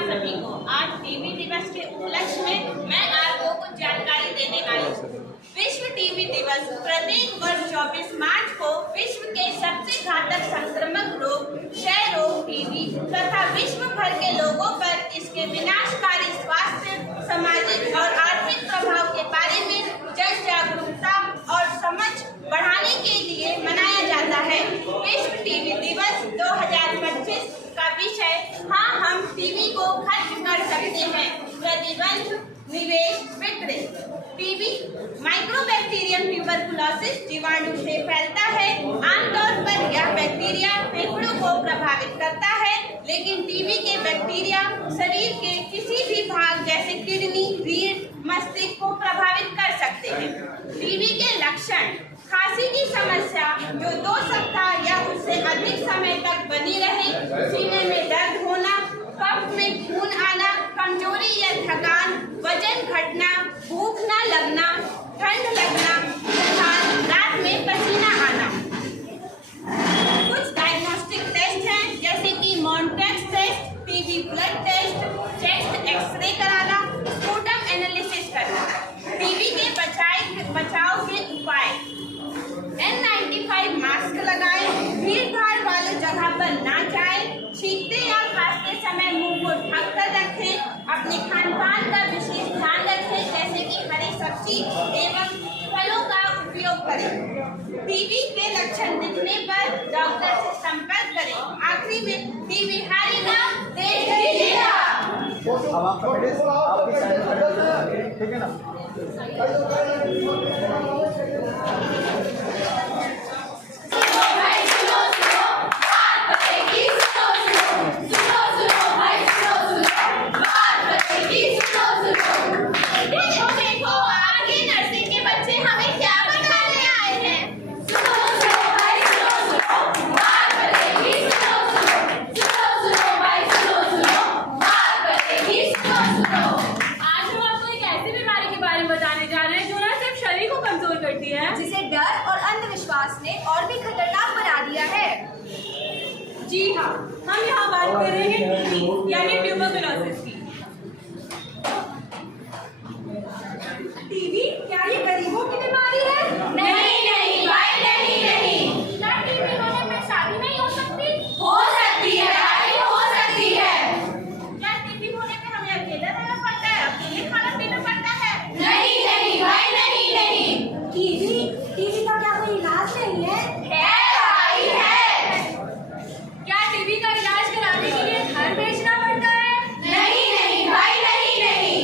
नमस्कार सभी को। आज टीबी दिवस के उपलक्ष्य में मैं आपको कुछ जानकारी देने आई हूँ। विश्व टीबी दिवस प्रत्येक वर्ष 24 मार्च को विश्व के सबसे घातक संक्रामक रोग क्षय रोग टीबी तथा विश्व भर के लोगों पर इसके विनाशकारी स्वास्थ्य, सामाजिक और आर्थिक प्रभाव के बारे में जन जागरूकता और समझ बढ़ाने के लिए मनाया जाता है। विश्व टीबी दिवस 2025 का विषय हाँ हम टीबी को खत्म कर सकते हैं। प्रतिबंध, निवेश, बिक्री। टीबी माइक्रोबैक्टीरियम ट्यूबरकुलोसिस जीवाणु से फैलता है। आमतौर पर यह बैक्टीरिया फेफड़ों को प्रभावित करता है, लेकिन टीबी के बैक्टीरिया शरीर के किसी भी भाग जैसे किडनी, रीढ़, मस्तिष्क को प्रभावित कर सकते हैं। टीबी के लक्षण: खांसी की समस्या जो 2 सप्ताह या उससे अधिक समय तक बनी रहे, सीने में दर्द होना, कफ में खून आना, कमजोरी या थकान, वजन घटना, भूख न लगना, ठंड लगना, बुखार, रात में पसीना आना। कुछ डायग्नोस्टिक टेस्ट हैं जैसे कि Mantoux test, TB blood test, chest x-ray कराना, स्पूटम एनालिसिस करना। टीबी के बचाव के उपाय: N95 मास्क लगाएं, भीड़ भाड़ वाली जगह पर ना जाएं, छींकते या खांसते समय मुंह को ढक कर रखें, अपने खान पान का विशेष ध्यान रखें जैसे कि हरी सब्जी एवं फलों का उपयोग करें। टीबी के लक्षण दिखने पर डॉक्टर से संपर्क करें। आखिरी में टीबी हारेगा, देश जीतेगा। अब आपका ठीक है ना? जिसे डर और अंधविश्वास ने और भी खतरनाक बना दिया है। जी हाँ, हम यहाँ बात कर रहे हैं टीबी यानी ट्यूबरकुलोसिस की। टीबी क्या ये गरीबों की बीमारी है? नहीं भाई, नहीं। क्या टीबी होने पे शादी नहीं हो सकती? हो सकती है भाई, हो सकती है। क्या टीबी होने पे हमें अकेला रहना पड़ता है, अकेले खाना पीना पड़ता है? नहीं भाई, नहीं। टीबी का क्या कोई इलाज नहीं है? है भाई, है। क्या टीबी का इलाज कराने के लिए घर भेजना पड़ता है? नहीं भाई, नहीं।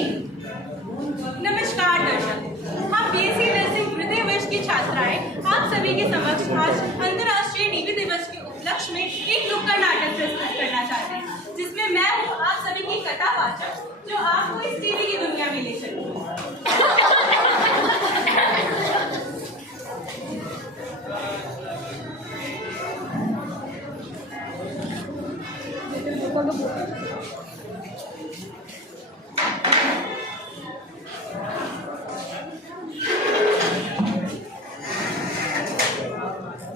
नमस्कार दर्शक, हम बीएससी नर्सिंग तृतीय वर्ष की छात्राएं आप सभी के समक्ष आज अंतर्राष्ट्रीय टीबी दिवस के उपलक्ष्य में एक नुक्कड़ नाटक प्रस्तुत करना चाहते हैं, जिसमें मैं हूँ आप सभी की कथावाचक, जो आपको इस टीबी की दुनिया में ले चलूंगी।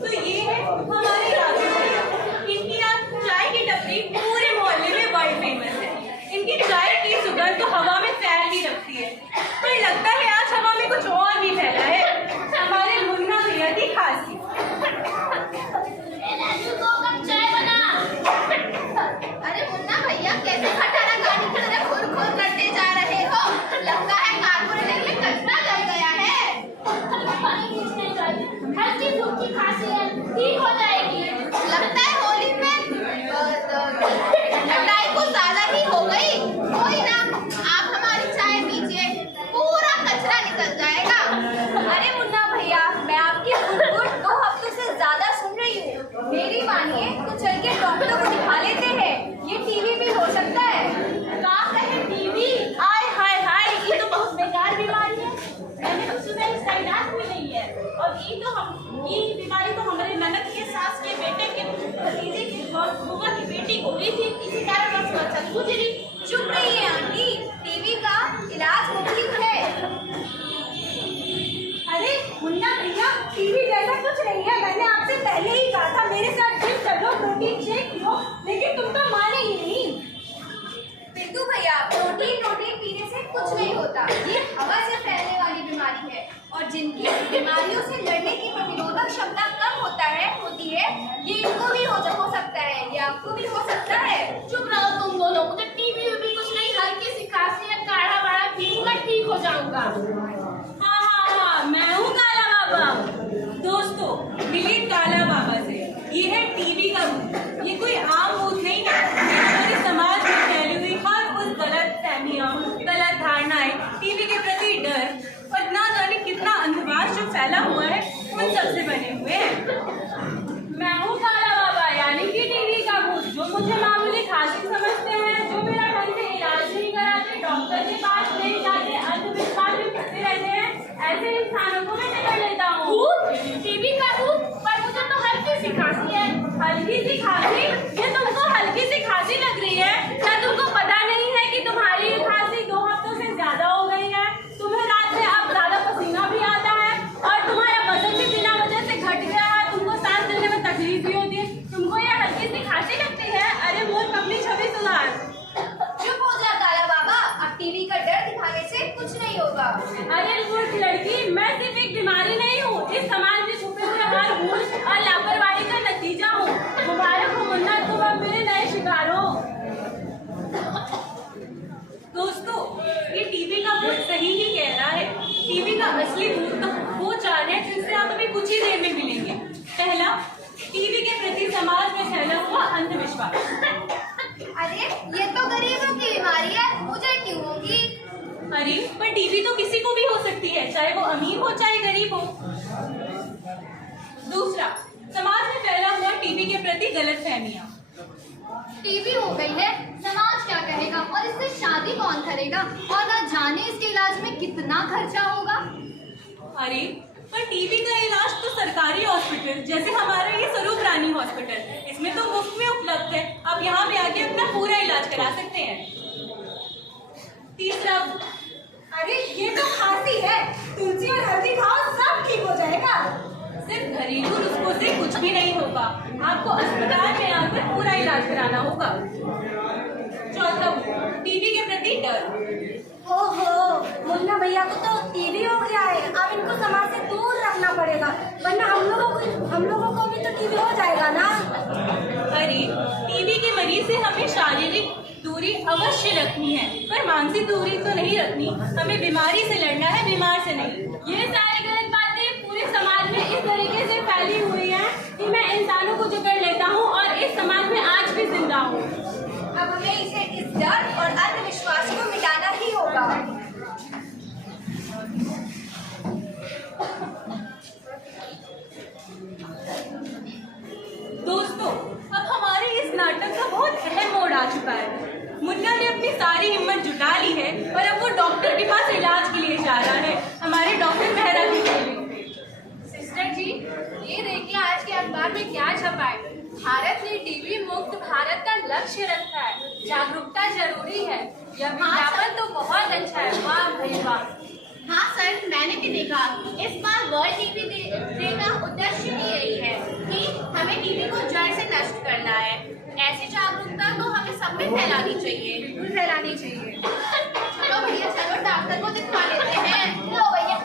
तो ये है हमारे राजू भैया। इनकी आप चाय की टपरी पूरे मोहल्ले में वर्ल्ड फेमस है। इनकी चाय की सुगंध तो हवा में फैल ही रखती है, पर लगता है आज हवा में कुछ और भी फैला है। हमारे मुन्ना भैया की खांसी। अरे मुन्ना भैया, कैसे खटारा गाड़ी की तरह खुर करते जा रहे हो? लगता है कार्बोरेटर में कचरा जल गया है। हल्की फुल्की खांसी है, ठीक हो जाएगी। लगता है होली में ठंडाई कुछ ज्यादा ही हो गई। कोई ना, आप हमारी चाय पीजिए, पूरा कचरा निकल जाएगा। अरे मुन्ना भैया, मैं आपकी गुड़गुड़ 2 हफ्तों से ज्यादा सुन रही हूँ। मेरी मानिए तो चल के डॉक्टर को दिखा लेते हैं। ये टीबी भी हो सकता है। क्या कहे टीबी? हाय, ये तो बहुत बेकार बीमारी है। मैंने तो सुना इसका इलाज भी नहीं है। और ये बीमारी तो हमारे ननद के सास के बेटे के भतीजे की बुआ की बेटी को हुई थी। इसी कारण उसको अच्छा गुजरी। चुप रहिए आंटी, टीबी का इलाज मुमकिन है। अरे मुन्ना भैया, टीबी जैसा कुछ नहीं है। मैंने आपसे पहले ही कहा था मेरे साथ जिम चलो, प्रोटीन शेक लो, लेकिन तुम तो माने ही नहीं। पिंटू कुछ नहीं होता। ये हवा से फैलने वाली बीमारी है और जिनकी बीमारियों से लड़ने की प्रतिरोधक क्षमता कम होती है, ये इनको भी हो सकता है, ये आपको भी हो सकता है। चुप रहो तुम दोनों, मुझे टीबी भी कुछ नहीं, हल्की सी खांसी या काढ़ा वाढ़ा पीऊंगा, ठीक हो जाऊंगा। हाँ, मैं हूँ काला बाबा। दोस्तों, मिलिए काला बाबा से। ये है टीबी का भूत। ये कोई आम भूत नहीं है। ये हमारे समाज में फैली हुई हर उस गलत फहमियाँ, गलत धारणाएं, टीबी के प्रति डर और ना जाने कितना अंधविश्वास जो फैला हुआ है, उन सबसे बने हुए हैं। मैं हूँ काला बाबा, यानी कि टीबी का भूत, जो मुझे मामूली खांसी समझते हैं, जो मेरा ढंग से इलाज नहीं कराते, डॉक्टर के पास नहीं जाते, अंधविश्वास में फंसे रहते हैं, ऐसे इंसानों को मैं पकड़ लेता हूँ। टीबी का भूत? पर मुझे तो हल्की सी खांसी है। हल्की सी खांसी? ये तुमको हल्की सी खांसी लग रही है? क्या तुमको पता नहीं है कि तुम्हारी ये खांसी 2 हफ्तों से ज्यादा हो गई है? तुम्हें रात में अब ज्यादा पसीना भी आता है और तुम्हारा वजन भी बिना वजह से घट गया है, तुमको सांस लेने में तकलीफ भी होती है, तुमको ये हल्की सी खांसी लगती है? अरे बोल, अपनी छवि सुधार। चुप हो जा काला बाबा, अब टीबी का डर दिखाने से कुछ नहीं होगा। अरे मूर्ख लड़की, मैं सिर्फ एक बीमारी नहीं हूँ, इस समाज में छुपे हुए हर भूल और लापरवाही का नतीजा हूँ। मुबारक हो मुन्ना, तुम अब मेरे नए शिकार हो। दोस्तों, ये टीबी का भूत सही ही कह रहा है। टीबी का असली भूत तो वो 4 है जिनसे आप अभी कुछ ही देर में मिलेंगे। पहला, टीबी के प्रति समाज में फैला हुआ अंधविश्वास। अरे ये तो गरीबों की बीमारी है, मुझे क्यों होगी? अरे पर टीबी तो किसी को भी हो सकती है, चाहे वो अमीर हो चाहे गरीब हो। दूसरा, समाज में फैला हुआ टीबी के प्रति गलतफहमियां। टीबी हो गई है, समाज क्या कहेगा और इससे शादी कौन करेगा और ना जाने इसके इलाज में कितना खर्चा होगा। अरे पर टीबी का इलाज तो सरकारी हॉस्पिटल जैसे हमारा ये स्वरूप रानी हॉस्पिटल, इसमें तो मुफ्त में उपलब्ध है। आप यहाँ पे आके अपना पूरा इलाज करा सकते हैं। तीसरा, अरे ये तो खांसी है, तुलसी और हल्दी खाओ सब ठीक हो जाएगा। सिर्फ घरेलू नुस्खों से कुछ भी नहीं होगा, आपको अस्पताल में आकर पूरा इलाज कराना होगा। चौथा, टीबी के प्रति डर। ओहो, मुन्ना भैया को तो टीबी हो गया है, अब इनको समाज से दूर रखना पड़ेगा, वरना हम लोगों को भी तो टीबी हो जाएगा ना। अरे टीबी के मरीज से हमें शारीरिक दूरी अवश्य रखनी है, पर मानसिक दूरी तो नहीं रखनी। हमें बीमारी से लड़ना है, बीमार से नहीं। ये सारी गलत बातें पूरे समाज में इस तरीके से फैली हुई हैं कि मैं इंसानों को जकड़ लेता हूँ और इस समाज में आज भी जिंदा हूँ। अब हमें इस डर और अंधविश्वास को मिटाना ही होगा। दोस्तों, अब हमारे इस नाटक का बहुत अहम मोड़ आ चुका है। मुन्ना ने अपनी सारी हिम्मत जुटा ली है और अब वो डॉक्टर के पास इलाज के लिए जा रहा है। हमारे डॉक्टर मेहरा की टीवी। सिस्टर जी, ये देखिए आज के अखबार में क्या छपा है। भारत ने टीबी मुक्त भारत का लक्ष्य रखा है, जागरूकता जरूरी है। यह विज्ञापन तो बहुत अच्छा है, वाह भाई वाह। हाँ सर, मैंने भी देखा। इस बार वर्ल्ड टीबी डे का उद्देश्य भी यही है कि हमें टीबी को जड़ से नष्ट करना है। ऐसी जागरूकता तो हमें सब में फैलानी चाहिए, बिल्कुल फैलानी चाहिए। चलो भैया, चलो डॉक्टर को दिखा लेते हैं। लो भैया।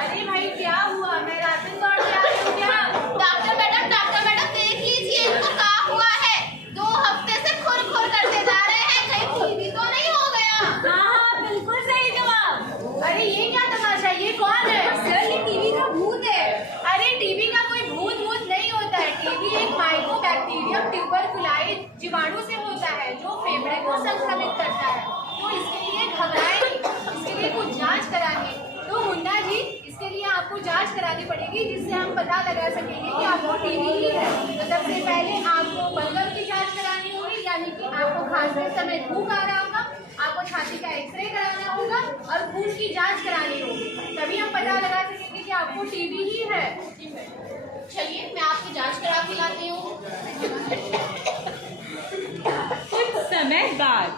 अरे भाई क्या हुआ, मैं राशन कार्ड से आ रही हूँ क्या? डॉक्टर मैडम देख लीजिए, इनको क्या हुआ है। 2 हफ्ते से खुर करते जा रहे हैं, कहीं टीबी तो नहीं हो गया? हाँ, बिल्कुल सही जवाब। अरे ये क्या तमाशा, ये कौन है? सर, ये टीबी का भूत है। अरे टीबी का कोई भूत नहीं होता है। टीबी एक माइकोबैक्टीरियम ट्यूबरकुलाइज जीवाणु से होता है जो फेफड़े को संक्रमित करता है। तो इसके लिए घबराएं नहीं, इसके लिए कुछ जांच करानी है। तो मुन्ना जी, इसके लिए आपको जांच करानी पड़ेगी जिससे हम पता लगा सकेंगे कि आपको टीबी ही है। तो सबसे पहले आपको बलगम की जांच करानी होगी, यानी कि आपको खांसते समय थूक आ रहा होगा, आपको छाती का एक्सरे कराना होगा और खून की जांच करानी होगी, तभी हम पता लगा सकेंगे कि आपको टीबी ही है। चलिए, मैं आपकी जांच करा के लाती हूँ। कुछ समय बाद।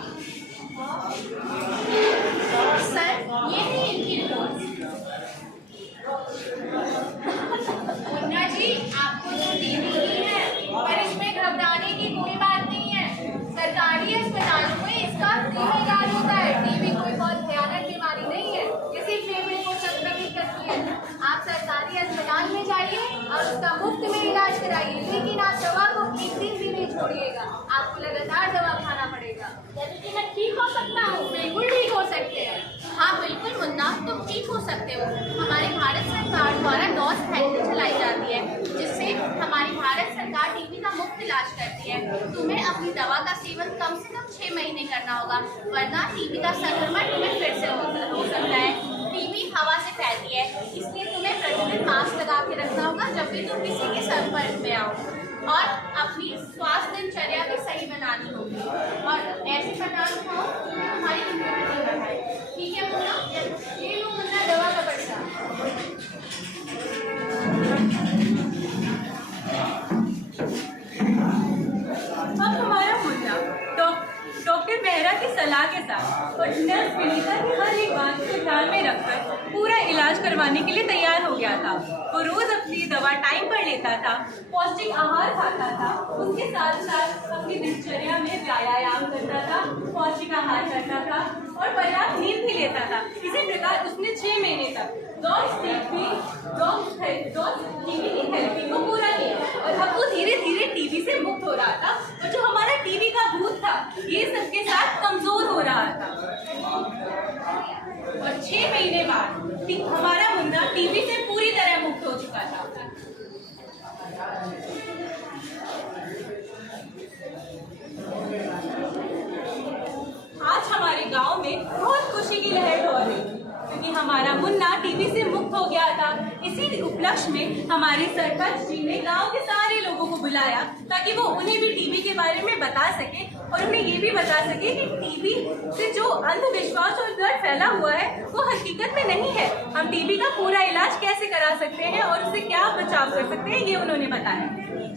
सर, ये है इनकी रिपोर्ट। मुन्ना जी, आपको तो टीबी ही है, पर इसमें घबराने की कोई बात नहीं है। सरकारी अस्पतालों में इसका फ्री इलाज होता है। टीबी कोई बहुत भयानक पड़िएगा, आपको लगातार दवा खाना पड़ेगा। यानी कि मैं ठीक हो सकता हूँ? बिल्कुल ठीक हो सकते हैं। हाँ बिल्कुल मुन्ना, तुम ठीक हो सकते हो। हमारी भारत सरकार द्वारा डॉस थेरेपी चलाई जाती है, जिससे हमारी भारत सरकार टीबी का मुफ्त इलाज करती है। तुम्हें अपनी दवा का सेवन कम से कम 6 महीने करना होगा, वरना टीबी का संक्रमण तुम्हें फिर से हो सकता है। टीबी हवा से फैलती है, इसलिए तुम्हें प्रतिदिन मास्क लगा के रखना होगा जब भी तुम किसी के संपर्क में आओ, और अपनी स्वास्थ्य दिनचर्या भी सही बनानी होगी, और ऐसे पदार्थ खाओ जो हमारी इम्यूनिटी बढ़ाए। ठीक है मुन्ना, ये लो मुन्ना दवा का पैसा। अब हमारा मुन्ना डॉक्टर मेहरा की सलाह के साथ और नर्स विनीता की हर एक बात को ध्यान में रखकर पूरा इलाज करवाने के लिए तैयार हो गया था। वो रोज अपनी दवा टाइम पर लेता था, पौष्टिक आहार खाता था, उसके साथ साथ अपनी दिनचर्या में व्यायाम करता था, पौष्टिक आहार करता था और पर्याप्त नींद भी लेता था। इसी प्रकार उसने 6 महीने तक टीबी की थेरेपी को पूरा किया और अब वो धीरे धीरे टीबी से मुक्त हो रहा था, और जो हमारा टीबी का भूत था ये सबके साथ कमजोर हो रहा था। और 6 महीने बाद हमारा मुन्ना टीबी से पूरी तरह मुक्त हो चुका था। आज हमारे गांव में बहुत खुशी की लहर दौड़ रही थी, क्योंकि हमारा मुन्ना टीबी से मुक्त हो गया था। इसी उपलक्ष्य में हमारे सरपंच जी ने गांव के सारे लोगों को बुलाया ताकि वो उन्हें भी टीबी के बारे में बता सके और उन्हें ये भी बता सके कि टीबी से जो अंधविश्वास और डर फैला हुआ है वो हकीकत में नहीं है। हम टीबी का पूरा इलाज कैसे करा सकते हैं और उससे क्या बचाव कर सकते हैं, ये उन्होंने बताया।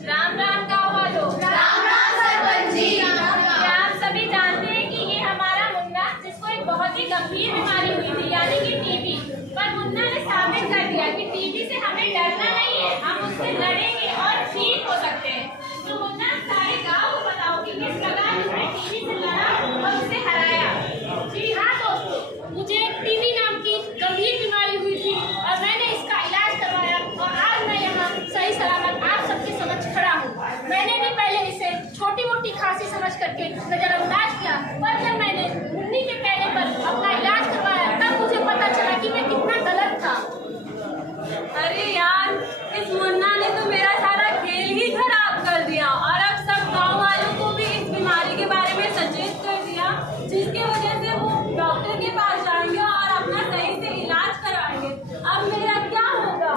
राम राम गाँव वालों। राम राम सरपंच जी। क्या आप सभी जानते हैं कि ये हमारा मुन्ना, जिसको एक बहुत ही गंभीर बीमारी हुई थी यानी कि टीबी, पर मुन्ना ने साबित कर दिया कि टीबी से हमें डरना नहीं है, हम उससे लड़ेंगे और ठीक हो सकते हैं। तो मुन्ना सारे गाँव को बताओ कि किस प्रकार उसने टीबी से लड़ा और उसे हराया। जी हाँ दोस्तों, मुझे टीबी नाम की गंभीर बीमारी हुई थी और मैंने इसका इलाज करवाया और आज मैं यहाँ सही सलामत आप सबके समक्ष खड़ा हूँ। मैंने भी पहले इसे छोटी मोटी खांसी समझ करके नजरअंदाज किया, पर जब मैंने मुन्नी के कहने पर अपना इलाज करवाया तब मुझे पता चला कि मैं कितना गलत था। अरे यार, इस मुन्ना ने तो मेरा सारा खेल ही खराब कर दिया और अब सब गांव वालों को भी इस बीमारी के बारे में सचेत कर दिया, जिसकी वजह से वो डॉक्टर के पास जाएंगे और अपना सही से इलाज करवाएंगे। अब मेरा क्या होगा?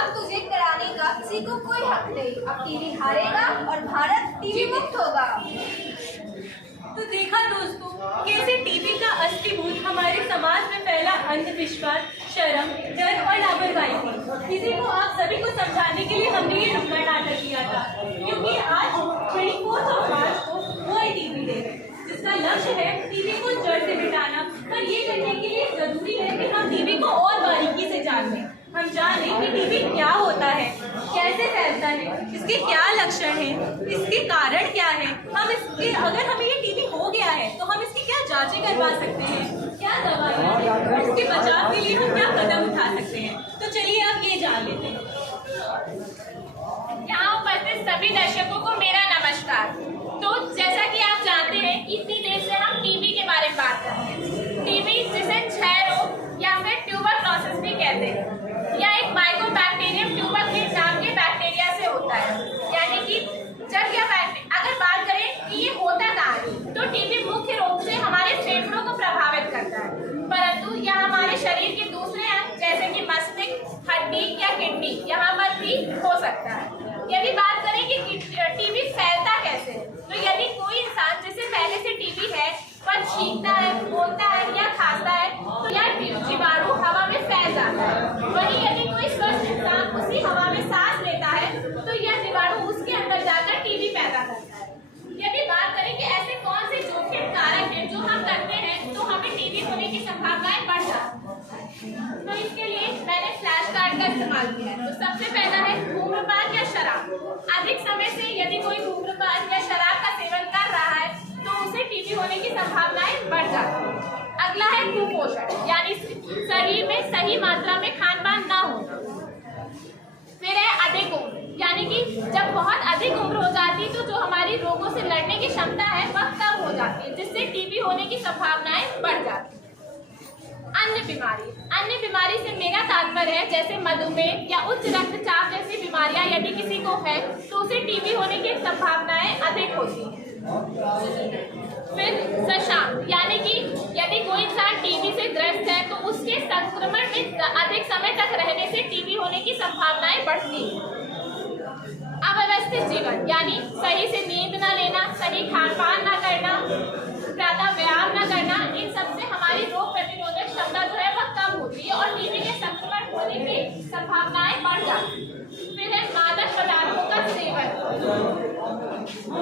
अब तुझे कराने का किसी को कोई हक नहीं। अब टीबी हारेगा और भारत टीबी मुक्त होगा। तो देखा दोस्तों, कैसे टीबी का असली भूत हमारे समाज में फैला अंधविश्वास, शर्म, डर और लापरवाही थी। इसी को आप सभी को समझाने के लिए हमने ये नुक्कड़ नाटक किया था, क्योंकि आज 24 मार्च को वर्ल्ड टीबी डे है, जिसका लक्ष्य है टीबी को जड़ से मिटाना। पर ये करने के लिए जरूरी है कि हम टीबी को और बारीकी से जान लें। हम जाने कि टीबी क्या होता है, कैसे फैलता है, इसके क्या लक्षण हैं, इसके कारण क्या है, हम इसके अगर हमें ये टीबी हो गया है तो हम इसकी क्या जांचें करवा सकते हैं, क्या दवाइयाँ हैं, इसके बचाव के लिए हम क्या कदम उठा सकते हैं। तो चलिए अब ये जान लेते हैं। यहाँ उपस्थित सभी दर्शकों को मेरा नमस्कार। तो जैसा कि आप जानते हैं, इतनी देर से हम टीबी के बारे में बात करते हैं। टीबी जिसे क्षय रोग या फिर ट्यूबरक्लोसिस भी कहते हैं, यह एक माइकोबैक्टीरियम ट्यूबरक्लिन नाम के बैक्टीरिया से होता है। यानी कि जब यह अगर बात करें कि ये होता कहाँ है, तो टीबी मुख्य रूप से हमारे फेफड़ों को प्रभावित करता है, परंतु यह हमारे शरीर के दूसरे अंग जैसे कि मस्तिष्क, हड्डी या किडनी यहाँ पर भी हो सकता है। यदि बात करें कि टीबी फैलता कैसे है, तो यदि कोई इंसान जिसे पहले से टीबी है पर छींकता है, बोलता है या खाता है, तो यह जीवाणु हवा में फैल जाता है। वहीं यदि कोई स्वस्थ इंसान उसी हवा में सांस लेता है, तो यह जीवाणु उसके अंदर जाकर टीबी पैदा करता है। यदि बात करें कि ऐसे कौन से जोखिम कारक हैं जो हम करते हैं तो हमें टीबी होने की संभावनाएं बढ़ जाती हैं, तो इसके लिए मैंने फ्लैश कार्ड का इस्तेमाल किया है। तो सबसे पहला है धूम्रपान या शराब। अधिक समय से यदि कोई धूम्रपान या शराब का सेवन कर रहा है तो उसे टीबी होने की संभावनाएं बढ़ जाती हैं। अगला है कुपोषण, यानी शरीर में सही मात्रा में खान पान ना होना। फिर फिर है अधिक उम्र, यानी कि जब बहुत अधिक उम्र हो जाती तो जो हमारी रोगों से लड़ने की क्षमता है वह कम हो जाती है, जिससे टीबी होने की संभावनाएं बढ़ जाती है। अन्य बीमारी से मेरा तात्पर्य है जैसे मधुमेह या उच्च रक्तचाप जैसी बीमारियां यदि किसी को है तो उसे टीबी होने की संभावनाएं अधिक होती हैं। फिर शशांक, यानी कि यदि कोई इंसान टीबी से ग्रस्त है तो उसके संक्रमण में अधिक समय तक रहने से टीबी होने की संभावनाएं बढ़ती हैं। अव्यवस्थित जीवन, यानी सही से नींद न लेना, सही खान पान न करना, ज्यादा व्यायाम न करना, इन सबसे हमारी रोग प्रतिरोधक क्षमता जो है वह कम होती है और टीबी के संक्रमण होने की संभावनाएं बढ़ जाती हैं। फिर है मादक पदार्थों का सेवन।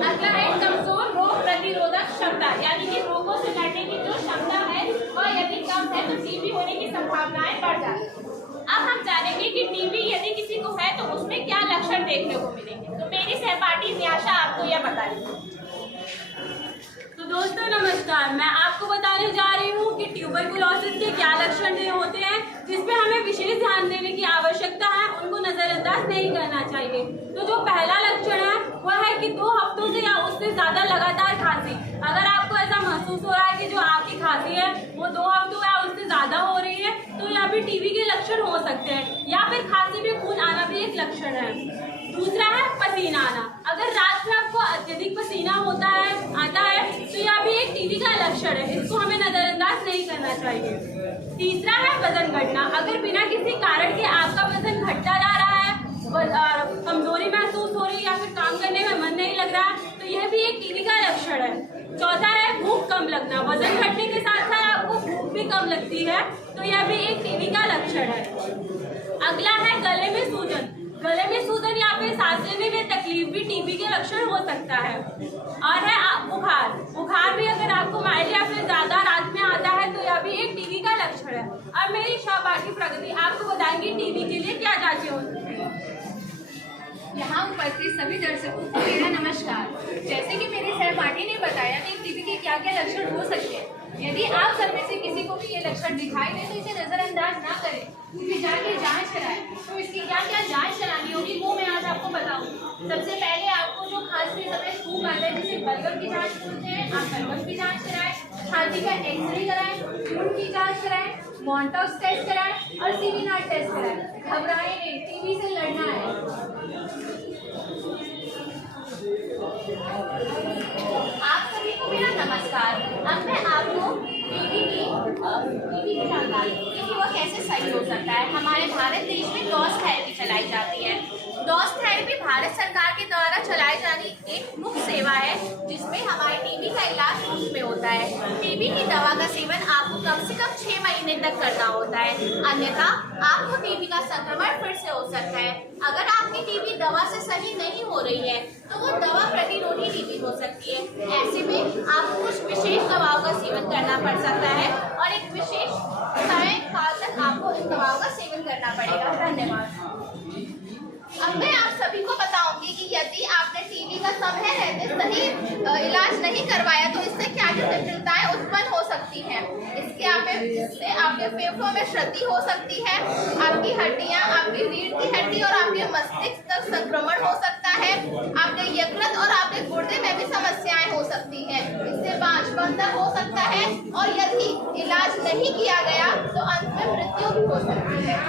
अगला है कमजोर रोग प्रतिरोधक क्षमता, यानी कि रोगों से लड़ने की जो क्षमता है वह यदि कम है तो टीबी होने की संभावनाएं बढ़ जाती हैं। अब हम जानेंगे कि टीबी यदि किसी को है तो उसमें क्या लक्षण देखने को मिलेंगे। तो मेरी सहपाठी न्याशा आपको यह बताएगी। तो दोस्तों नमस्कार, मैं आपको बताने जा रही हूँ कि ट्यूबरकुलोसिस के क्या लक्षण होते हैं जिसपे हमें विशेष ध्यान देने की आवश्यकता है, उनको नजरअंदाज नहीं करना चाहिए। तो जो पहला लक्षण है वह है कि 2 हफ्तों से या उससे ज्यादा लगातार खांसी। अगर आपको ऐसा महसूस हो रहा है कि जो आपकी खांसी है वो 2 हफ्तों या उससे ज्यादा हो रही है तो यहाँ भी टीबी के लक्षण हो सकते हैं, या फिर खांसी में खून आना भी एक लक्षण है। दूसरा है पसीना आना। अगर रात में आपको अत्यधिक पसीना आता है तो यह भी एक टीबी का लक्षण है, इसको हमें नजरअंदाज नहीं करना चाहिए। तीसरा है वजन घटना। अगर बिना किसी कारण के आपका वजन घटता जा रहा है, कमजोरी महसूस हो रही है या फिर काम करने में मन नहीं लग रहा तो यह भी एक टीबी का लक्षण है। चौथा है भूख कम लगना। वजन घटने के साथ साथ आपको भूख भी कम लगती है तो यह भी एक टीबी का लक्षण है। अगला है गले में सूजन। गले में सूजन या फिर सांस लेने में तकलीफ भी टीबी के लक्षण हो सकता है। और है बुखार। बुखार भी अगर आपको माइल्ड या फिर ज्यादा रात में आता है तो यह भी एक टीबी का लक्षण है। अब मेरी सहपाठी प्रगति आपको बताएंगी टीबी के लिए क्या जांचें होती हैं। यहाँ उपस्थित सभी दर्शकों को मेरा नमस्कार। जैसे कि मेरी सहपाठी ने बताया कि टीबी के क्या क्या लक्षण हो सकते हैं, यदि आप सब में से किसी को भी ये लक्षण दिखाई दे तो इसे नजरअंदाज ना करें, इसे जाके जांच कराएं। तो इसकी क्या क्या जांच करानी होगी वो मैं आज आपको बताऊंगी। सबसे पहले आपको जो खांसते समय थूक आता है जिसे बलगम की जांच बोलते हैं, आप बलगम की जांच कराएं, छाती का एक्सरे कराएं, खून की जांच कराएं, मॉन्टॉक्स टेस्ट कराएं और सीवीनाट टेस्ट कराएं। घबराएं नहीं, टीबी से लड़ना है। आप सभी को मेरा नमस्कार। अब मैं आपको टीबी की जानकारी कि वह कैसे सही हो सकता है। हमारे भारत देश में डॉस थेरेपी चलाई जाती है। डॉस थेरेपी भारत सरकार के द्वारा चलाई जाने एक मुफ्त सेवा है जिसमें हमारे टीबी का इलाज मुफ्त में होता है। टीबी की दवा का सेवन आपको कम से कम 6 महीने तक करना होता है, अन्यथा आपको टीबी का संक्रमण फिर से हो सकता है। अगर आपकी टीबी दवा से सही नहीं हो रही है तो वो दवा प्रतिरोधी टीबी हो सकती है। ऐसे में आपको कुछ विशेष दवाओं का सेवन करना पड़ सकता है और एक विशेष समय काल तक आपको इन दवाओं का सेवन करना पड़ेगा। धन्यवाद। अब मैं आप सभी को बताऊंगी कि यदि आपने टीबी का समय रहते सही इलाज नहीं करवाया तो इससे क्या क्या जटिलताएं उत्पन्न हो सकती हैं। इससे आपके फेफड़ों में क्षति हो सकती है, आपकी हड्डियां, आपकी रीढ़ की हड्डी और आपके मस्तिष्क तक संक्रमण हो सकता है, आपके यकृत और आपके गुर्दे में भी समस्याएं हो सकती हैं। इससे बांझपन हो सकता है और यदि इलाज नहीं किया गया तो अंत में मृत्यु भी हो सकती है।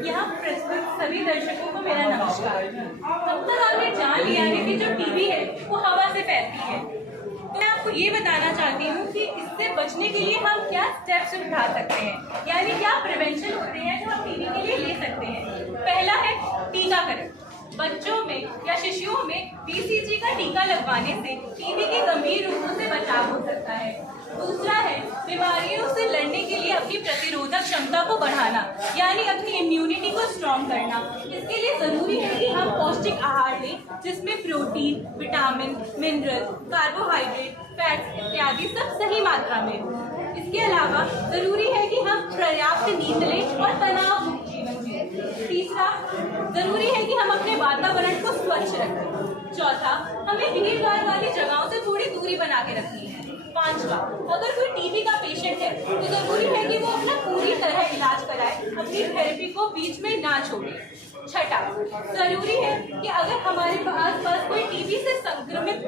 यहाँ प्रस्तुत सभी दर्शकों को मेरा नमस्कार। अब तक आपने जान लिया है कि जो टीबी है वो हवा से फैलती है, तो मैं आपको ये बताना चाहती हूँ कि इससे बचने के लिए हम क्या स्टेप्स उठा सकते हैं, यानी क्या प्रिवेंशन होते हैं जो हम टीबी के लिए ले सकते हैं। पहला है टीकाकरण। बच्चों में या शिशुओं में BCG का टीका लगवाने से टीबी के गंभीर रूपों से बचाव हो सकता है। दूसरा है बीमारियों से लड़ने के लिए अपनी प्रतिरोधक क्षमता को बढ़ाना, यानी अपनी इम्यूनिटी को स्ट्रॉन्ग करना। इसके लिए जरूरी है कि हम पौष्टिक आहार लें जिसमें protein, vitamin, mineral, carbohydrate, fats इत्यादि सब सही मात्रा में। इसके अलावा जरूरी है कि हम पर्याप्त नींद लें और तनाव मुक्त जीवन जिएं। तीसरा, जरूरी है कि हम अपने वातावरण को स्वच्छ रखें। चौथा, हमें भीड़ भाड़ वाली जगहों से थोड़ी दूरी बना के रखनी है। पांचवा, अगर कोई टीबी का पेशेंट है तो जरूरी है कि वो अपना पूरी तरह इलाज कराए, अपनी थेरेपी को बीच में ना छोड़े। छठा, जरूरी है कि अगर हमारे आसपास कोई टीबी से संक्रमित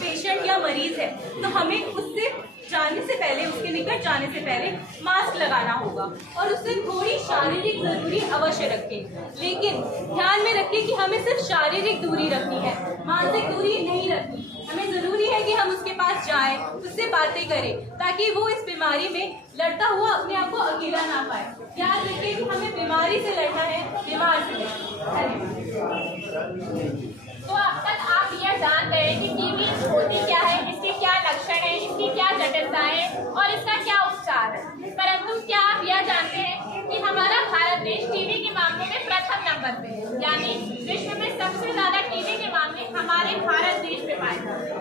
पेशेंट या मरीज है तो हमें उससे जाने से पहले, उसके निकट जाने से पहले मास्क लगाना होगा और उससे थोड़ी शारीरिक दूरी अवश्य रखें। लेकिन ध्यान में रखें कि हमें सिर्फ शारीरिक दूरी रखनी है, मानसिक दूरी नहीं रखनी। हमें जरूरी है कि हम उसके पास जाएं, उससे बातें करें, ताकि वो इस बीमारी में लड़ता हुआ अपने आप को अकेला ना पाए। याद रखिए कि हमें बीमारी से लड़ना है, बीमार से नहीं। तो अब तक आप यह जान गए कि टीबी होती क्या है, इसके क्या लक्षण है, इसकी क्या जटिलताएं और इसका क्या उपचार है। परंतु क्या आप यह जानते हैं कि हमारा भारत देश टीबी के मामलों में प्रथम नंबर पे है, यानी विश्व में सबसे ज्यादा टीबी के मामले हमारे भारत देश में पाए जाते हैं।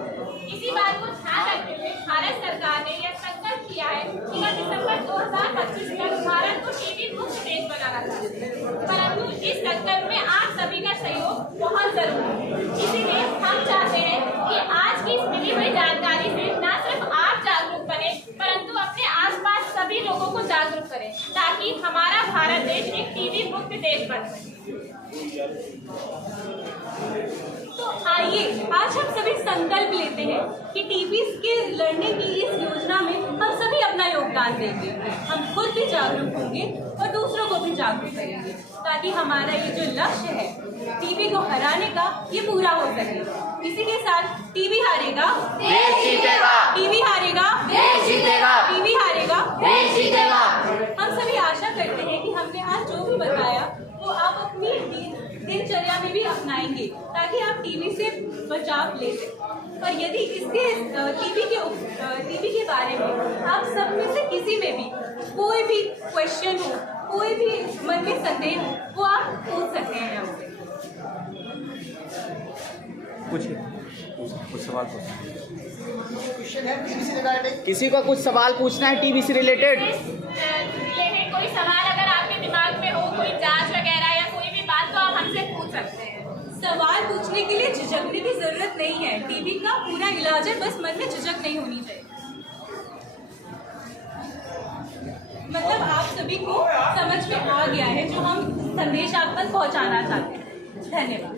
इसी बात को ध्यान रखते हुए भारत सरकार ने यह संकल्प किया है कि वह दिसंबर 2025 तक भारत को टीबी मुक्त देश बनाना चाहते हैं। परंतु इस संकल्प में आप सभी का सहयोग बहुत जरूरी है। इसीलिए हम चाहते हैं कि आज की मिली हुई जानकारी से न सिर्फ आप जागरूक बने, परंतु अपने आसपास सभी लोगों को जागरूक करें, ताकि हमारा भारत देश एक टीबी मुक्त देश बन सके। तो आइए आज हम सभी संकल्प लेते हैं कि टीबी के लड़ने की इस योजना में हम सभी अपना योगदान देंगे। हम खुद भी जागरूक होंगे और दूसरों को भी जागरूक करेंगे, ताकि हमारा ये जो लक्ष्य है टीबी को हराने का, ये पूरा हो सके। इसी के साथ टीबी हारेगा देश जीतेगा, टीबी हारेगा देश जीतेगा, टीबी हारेगा देश जीतेगा। हम सभी आशा करते हैं कि हमने आज जो भी बताया वो आप अपनी दिनचर्या में भी अपनाएंगे, ताकि आप टीबी से बचाव ले सकें। और यदि इसके टीबी के बारे में आप सब में से किसी में भी कोई भी क्वेश्चन हो, कोई भी मन में संदेह हो, वो आप पूछ सकते हैं हमसे। कुछ सवाल किसी को कुछ सवाल पूछना है टीबी से रिलेटेड? कोई सवाल अगर आपके दिमाग में हो, कोई जांच वगैरह या कोई भी बात, तो आप हमसे पूछ सकते हैं। सवाल पूछने के लिए झिझकने की जरूरत नहीं है। टीबी का पूरा इलाज है, बस मन में झिझक नहीं होनी चाहिए। मतलब आप सभी को समझ में आ गया है जो हम संदेश आप तक पहुंचाना चाहते हैं। धन्यवाद।